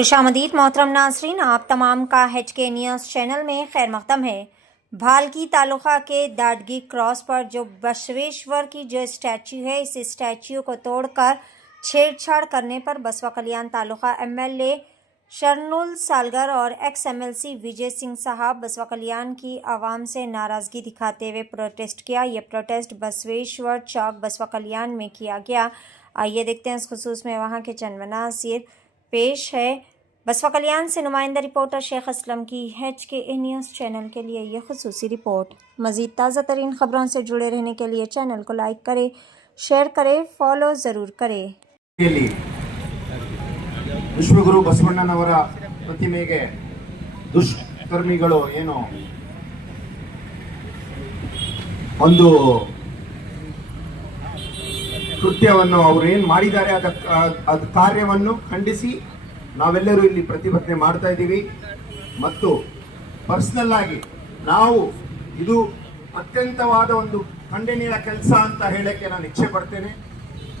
खुशामदीद मोहतरम नाजरीन, आप तमाम का HK न्यूज़ चैनल में खैर मकदम है। भालकी तालुका के दाडगी क्रॉस पर जो बसवेश्वर की जो स्टैचू है, इस स्टैचू को तोड़कर छेड़छाड़ करने पर बसवा कल्याण तालुका MLA शरणुल सालगर और एक्स MLC विजय सिंह साहब बसवा कल्याण की आवाम से नाराज़गी दिखाते हुए प्रोटेस्ट किया। ये प्रोटेस्ट बसवेश्वर चौक बसवा कल्याण में किया गया। आइए देखते हैं इस खुसूस में वहाँ के चंद मनासिर पेश है। बसवा कल्याण से नुमाइंदा रिपोर्टर शेख असलम की HK न्यूज़ चैनल के लिए ये खुसूसी रिपोर्ट। मज़ीद ताज़ा तरीन खबरों से जुड़े रहने के लिए चैनल को लाइक करें, शेयर करें, फॉलो ज़रूर करें। ವಿಶ್ವಗುರು ಬಸವಣ್ಣನವರ ಪ್ರತಿಮೆಗೆ ದುಷ್ಕರ್ಮಿಗಳು ಏನು ಒಂದು ಕೃತ್ಯವನ್ನು ಅವರು ಏನು ಮಾಡಿದ್ದಾರೆ ಅದ ಕಾರ್ಯವನ್ನು ಖಂಡಿಸಿ ನಾವೆಲ್ಲರೂ ಇಲ್ಲಿ ಪ್ರತಿಭಟನೆ ಮಾಡ್ತಾ ಇದ್ದೀವಿ. ಮತ್ತು ಪರ್ಸನಲ್ ಆಗಿ ನಾವು ಇದು ಅತ್ಯಂತವಾದ ಒಂದು ಖಂಡನೀಯ ಕೆಲಸ ಅಂತ ಹೇಳಕ್ಕೆ ನಾನು ಇಚ್ಛೆ ಪಡ್ತೇನೆ.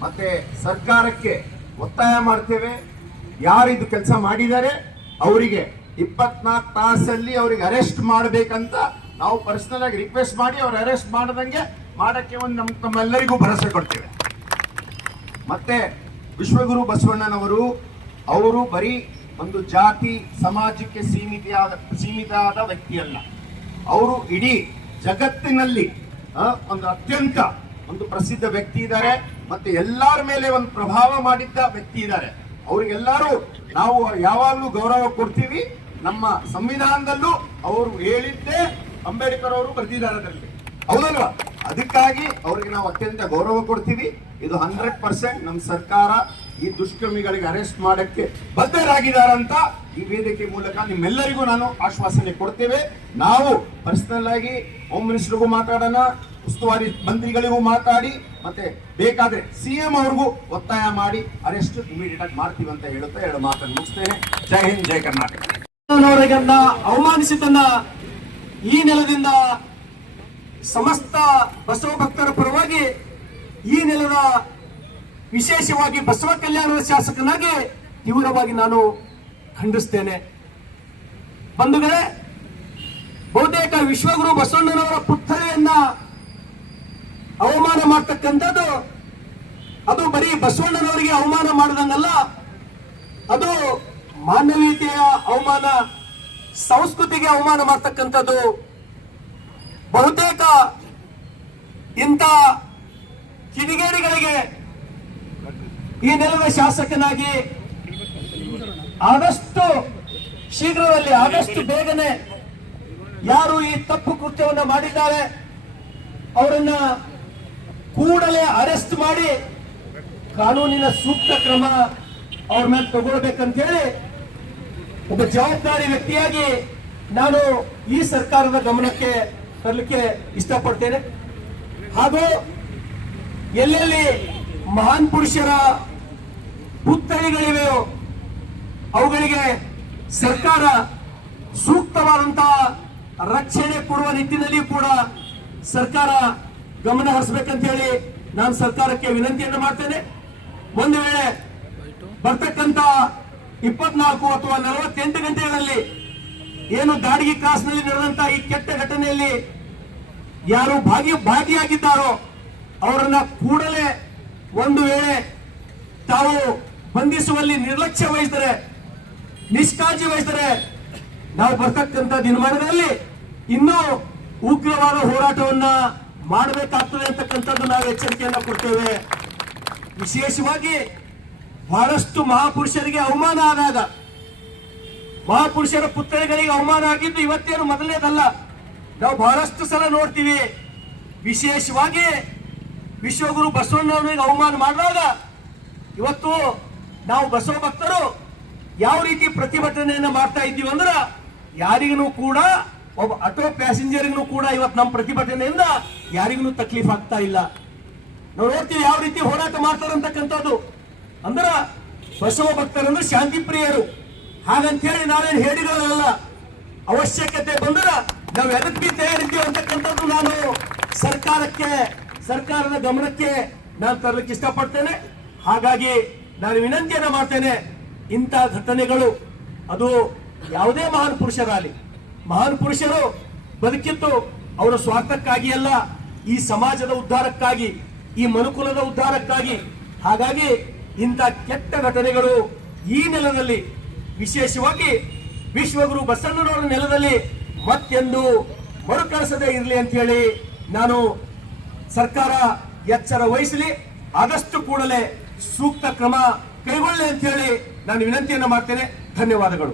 ಮತ್ತೆ ಸರ್ಕಾರಕ್ಕೆ ಒತ್ತಾಯ ಮಾಡ್ತೇವೆ, ಯಾರು ಇದು ಕೆಲಸ ಮಾಡಿದ್ದಾರೆ ಅವರಿಗೆ 24 ತಾಸಲ್ಲಿ ಅವರಿಗೆ ಅರೆಸ್ಟ್ ಮಾಡಬೇಕಂತ ನಾವು ಪರ್ಸನಲ್ ಆಗಿ ರಿಕ್ವೆಸ್ಟ್ ಮಾಡಿ ಅವ್ರು ಅರೆಸ್ಟ್ ಮಾಡದಂಗೆ ಮಾಡಕ್ಕೆ ಒಂದು ತಮ್ಮೆಲ್ಲರಿಗೂ ಭರವಸೆ ಕೊಡ್ತೇವೆ. ಮತ್ತೆ ವಿಶ್ವಗುರು ಬಸವಣ್ಣನವರು ಅವರು ಬರೀ ಒಂದು ಜಾತಿ ಸಮಾಜಕ್ಕೆ ಸೀಮಿತ ವ್ಯಕ್ತಿಯಲ್ಲ. ಅವರು ಇಡೀ ಜಗತ್ತಿನಲ್ಲಿ ಒಂದು ಅತ್ಯಂತ ಒಂದು ಪ್ರಸಿದ್ಧ ವ್ಯಕ್ತಿ ಇದ್ದಾರೆ. ಮತ್ತೆ ಎಲ್ಲರ ಮೇಲೆ ಒಂದು ಪ್ರಭಾವ ಮಾಡಿದ್ದ ವ್ಯಕ್ತಿ ಇದ್ದಾರೆ. ಅವರಿಗೆಲ್ಲರೂ ನಾವು ಯಾವಾಗಲೂ ಗೌರವ ಕೊಡ್ತೀವಿ. ನಮ್ಮ ಸಂವಿಧಾನದಲ್ಲೂ ಅವರು ಹೇಳಿದ್ದೇ ಅಂಬೇಡ್ಕರ್ ಅವರು ಬರೆದಿದ್ದಾರೆ ಅದರಲ್ಲಿ, ಹೌದಲ್ವಾ? ಅದಕ್ಕಾಗಿ ಅವರಿಗೆ ನಾವು ಅತ್ಯಂತ ಗೌರವ ಕೊಡ್ತೀವಿ. ಇದು 100% ನಮ್ಮ ಸರ್ಕಾರ ಈ ದುಷ್ಕರ್ಮಿಗಳಿಗೆ ಅರೆಸ್ಟ್ ಮಾಡಕ್ಕೆ ಬದ್ಧರಾಗಿದ್ದಾರಂತ ಈ ವೇದಿಕೆ ಮೂಲಕ ನಿಮ್ಮೆಲ್ಲರಿಗೂ ನಾನು ಆಶ್ವಾಸನೆ ಕೊಡ್ತೇವೆ. ನಾವು ಪರ್ಸನಲ್ ಆಗಿ ಹೋಮ್ ಮಿನಿಸ್ಟರ್ಗೂ ಮಾತಾಡೋಣ, ಉಸ್ತುವಾರಿ ಮಂತ್ರಿಗಳಿಗೂ ಮಾತಾಡಿ, ಮತ್ತೆ ಬೇಕಾದ್ರೆ CM ಅವ್ರಿಗೂ ಒತ್ತಾಯ ಮಾಡಿ ಅರೆಸ್ಟ್ ಇಮಿಡಿಯೇಟ್ ಆಗಿ ಮಾಡ್ತೀವಿ ಅಂತ ಹೇಳುತ್ತಾ ಎರಡು ಮಾತನ್ನು ಮುಗಿಸ್ತೇನೆ. ಜೈ ಹಿಂದ್, ಜೈ ಕರ್ನಾಟಕ. ಅವಮಾನಿಸಿದ್ದನ್ನ ಈ ನೆಲದಿಂದ ಸಮಸ್ತ ಬಸವ ಭಕ್ತರ ಪರವಾಗಿ ಈ ನೆಲದ ವಿಶೇಷವಾಗಿ ಬಸವ ಕಲ್ಯಾಣದ ಶಾಸಕನಾಗಿ ತೀವ್ರವಾಗಿ ನಾನು ಖಂಡಿಸ್ತೇನೆ. ಬಂಧುಗಳೇ, ಬಹುತೇಕ ವಿಶ್ವಗುರು ಬಸವಣ್ಣನವರ ಪುತ್ಥಳಿಯನ್ನ ಅವಮಾನ ಮಾಡ್ತಕ್ಕಂಥದ್ದು ಅದು ಬರೀ ಬಸವಣ್ಣನವರಿಗೆ ಅವಮಾನ ಮಾಡದಂಗಲ್ಲ, ಅದು ಮಾನವೀಯತೆಯ ಅವಮಾನ, ಸಂಸ್ಕೃತಿಗೆ ಅವಮಾನ ಮಾಡ್ತಕ್ಕಂಥದ್ದು. ಬಹುತೇಕ ಇಂಥ ಕಿಡಿಗೇಡಿಗಳಿಗೆ ಈ ನೆಲದ ಶಾಸಕನಾಗಿ ಆದಷ್ಟು ಶೀಘ್ರದಲ್ಲಿ, ಆದಷ್ಟು ಬೇಗನೆ ಯಾರು ಈ ತಪ್ಪು ಕೃತ್ಯವನ್ನು ಮಾಡಿದ್ದಾರೆ ಅವರನ್ನ ಕೂಡಲೇ ಅರೆಸ್ಟ್ ಮಾಡಿ ಕಾನೂನಿನ ಸೂಕ್ತ ಕ್ರಮ ಅವ್ರ ಮೇಲೆ ತಗೊಳ್ಬೇಕಂತ ಹೇಳಿ ಒಬ್ಬ ಜವಾಬ್ದಾರಿ ವ್ಯಕ್ತಿಯಾಗಿ ನಾನು ಈ ಸರ್ಕಾರದ ಗಮನಕ್ಕೆ ತರಲಿಕ್ಕೆ ಇಷ್ಟಪಡ್ತೇನೆ. ಹಾಗೂ ಎಲ್ಲೆಲ್ಲಿ ಮಹಾನ್ ಪುರುಷರ ಪುತ್ಥಳಿಗಳಿವೆಯೋ ಅವುಗಳಿಗೆ ಸರ್ಕಾರ ಸೂಕ್ತವಾದಂತಹ ರಕ್ಷಣೆ ಕೊಡುವ ನಿಟ್ಟಿನಲ್ಲಿ ಕೂಡ ಸರ್ಕಾರ ಗಮನ ಹರಿಸಬೇಕಂತ ಹೇಳಿ ನಾನು ಸರ್ಕಾರಕ್ಕೆ ವಿನಂತಿಯನ್ನು ಮಾಡ್ತೇನೆ. ಒಂದು ವೇಳೆ ಬರ್ತಕ್ಕಂತ 24 ಅಥವಾ 48 ಗಂಟೆಗಳಲ್ಲಿ ಏನು ದಾಡಿಗೆ ಕ್ರಾಸ್ನಲ್ಲಿ ನಡೆದಂತಹ ಈ ಕೆಟ್ಟ ಘಟನೆಯಲ್ಲಿ ಯಾರು ಭಾಗಿಯಾಗಿದ್ದಾರೋ ಅವರನ್ನ ಕೂಡಲೇ ಒಂದು ವೇಳೆ ತಾವು ಬಂಧಿಸುವಲ್ಲಿ ನಿರ್ಲಕ್ಷ್ಯ ವಹಿಸಿದರೆ, ನಿಷ್ಕಾಳಜಿ ವಹಿಸಿದರೆ ನಾವು ಬರ್ತಕ್ಕಂಥ ದಿನಮಾನಗಳಲ್ಲಿ ಇನ್ನೂ ಉಗ್ರವಾದ ಹೋರಾಟವನ್ನ ಮಾಡಬೇಕಾಗ್ತದೆ ಅಂತಕ್ಕಂಥದ್ದು ನಾವು ಎಚ್ಚರಿಕೆಯನ್ನು ಕೊಡ್ತೇವೆ. ವಿಶೇಷವಾಗಿ ಬಹಳಷ್ಟು ಮಹಾಪುರುಷರಿಗೆ ಅವಮಾನ ಆದಾಗ, ಮಹಾಪುರುಷರ ಪುತ್ಥಳಿಗಳಿಗೆ ಅವಮಾನ ಆಗಿದ್ದು ಇವತ್ತೇನು ಮೊದಲನೇದಲ್ಲ, ನಾವು ಬಹಳಷ್ಟು ಸಲ ನೋಡ್ತೀವಿ. ವಿಶೇಷವಾಗಿ ವಿಶ್ವಗುರು ಬಸವಣ್ಣನವರಿಗೆ ಅವಮಾನ ಮಾಡಿದಾಗ ಇವತ್ತು ನಾವು ಬಸವ ಭಕ್ತರು ಯಾವ ರೀತಿ ಪ್ರತಿಭಟನೆಯನ್ನು ಮಾಡ್ತಾ ಇದ್ದೀವಿ ಅಂದ್ರೆ, ಯಾರಿಗೂ ಕೂಡ ಒಬ್ಬ ಆಟೋ ಪ್ಯಾಸೆಂಜರ್ಗೂ ಕೂಡ ಇವತ್ತು ನಮ್ಮ ಪ್ರತಿಭಟನೆಯಿಂದ ಯಾರಿಗೂ ತಕ್ಲೀಫ್ ಆಗ್ತಾ ಇಲ್ಲ. ನಾವು ನೋಡ್ತೀವಿ ಯಾವ ರೀತಿ ಹೋರಾಟ ಮಾಡ್ತಾರಂತಕ್ಕಂಥದ್ದು. ಅಂದ್ರ ಬಸವ ಭಕ್ತರನ್ನು ಶಾಂತಿ ಪ್ರಿಯರು, ಹಾಗಂತ ಹೇಳಿ ನಾವೇನು ಹೇಳಿಗಳಲ್ಲ. ಅವಶ್ಯಕತೆ ಬಂದ್ರೆ ನಾವು ಎದಕ್ಕೆ ಬಿ ತಯಾರಿದ್ದೀವಿ ಅಂತಕ್ಕಂಥದ್ದು ನಾನು ಸರ್ಕಾರದ ಗಮನಕ್ಕೆ ನಾನು ತರಲಿಕ್ಕೆ ಇಷ್ಟಪಡ್ತೇನೆ. ಹಾಗಾಗಿ ನಾನು ವಿನಂತಿಯನ್ನು ಮಾಡ್ತೇನೆ, ಇಂಥ ಘಟನೆಗಳು ಅದು ಯಾವುದೇ ಮಹಾನ್ ಪುರುಷರಾಗಲಿ, ಮಹಾನ್ ಪುರುಷರು ಬದುಕಿದ್ದು ಅವರ ಸ್ವಾರ್ಥಕ್ಕಾಗಿ ಅಲ್ಲ, ಈ ಸಮಾಜದ ಉದ್ಧಾರಕ್ಕಾಗಿ, ಈ ಮನುಕುಲದ ಉದ್ಧಾರಕ್ಕಾಗಿ. ಹಾಗಾಗಿ ಇಂಥ ಕೆಟ್ಟ ಘಟನೆಗಳು ಈ ನೆಲದಲ್ಲಿ, ವಿಶೇಷವಾಗಿ ವಿಶ್ವಗುರು ಬಸವಣ್ಣನವರ ನೆಲದಲ್ಲಿ ಮತ್ತೆಂದು ಮರುಕಳಿಸದೇ ಇರಲಿ ಅಂತ ಹೇಳಿ ನಾನು ಸರ್ಕಾರ ಎಚ್ಚರ ವಹಿಸಲಿ, ಆದಷ್ಟು ಕೂಡಲೇ ಸೂಕ್ತ ಕ್ರಮ ಕೈಗೊಳ್ಳಿ ಅಂತ ಹೇಳಿ ನಾನು ವಿನಂತಿಯನ್ನ ಮಾಡ್ತೇನೆ. ಧನ್ಯವಾದಗಳು.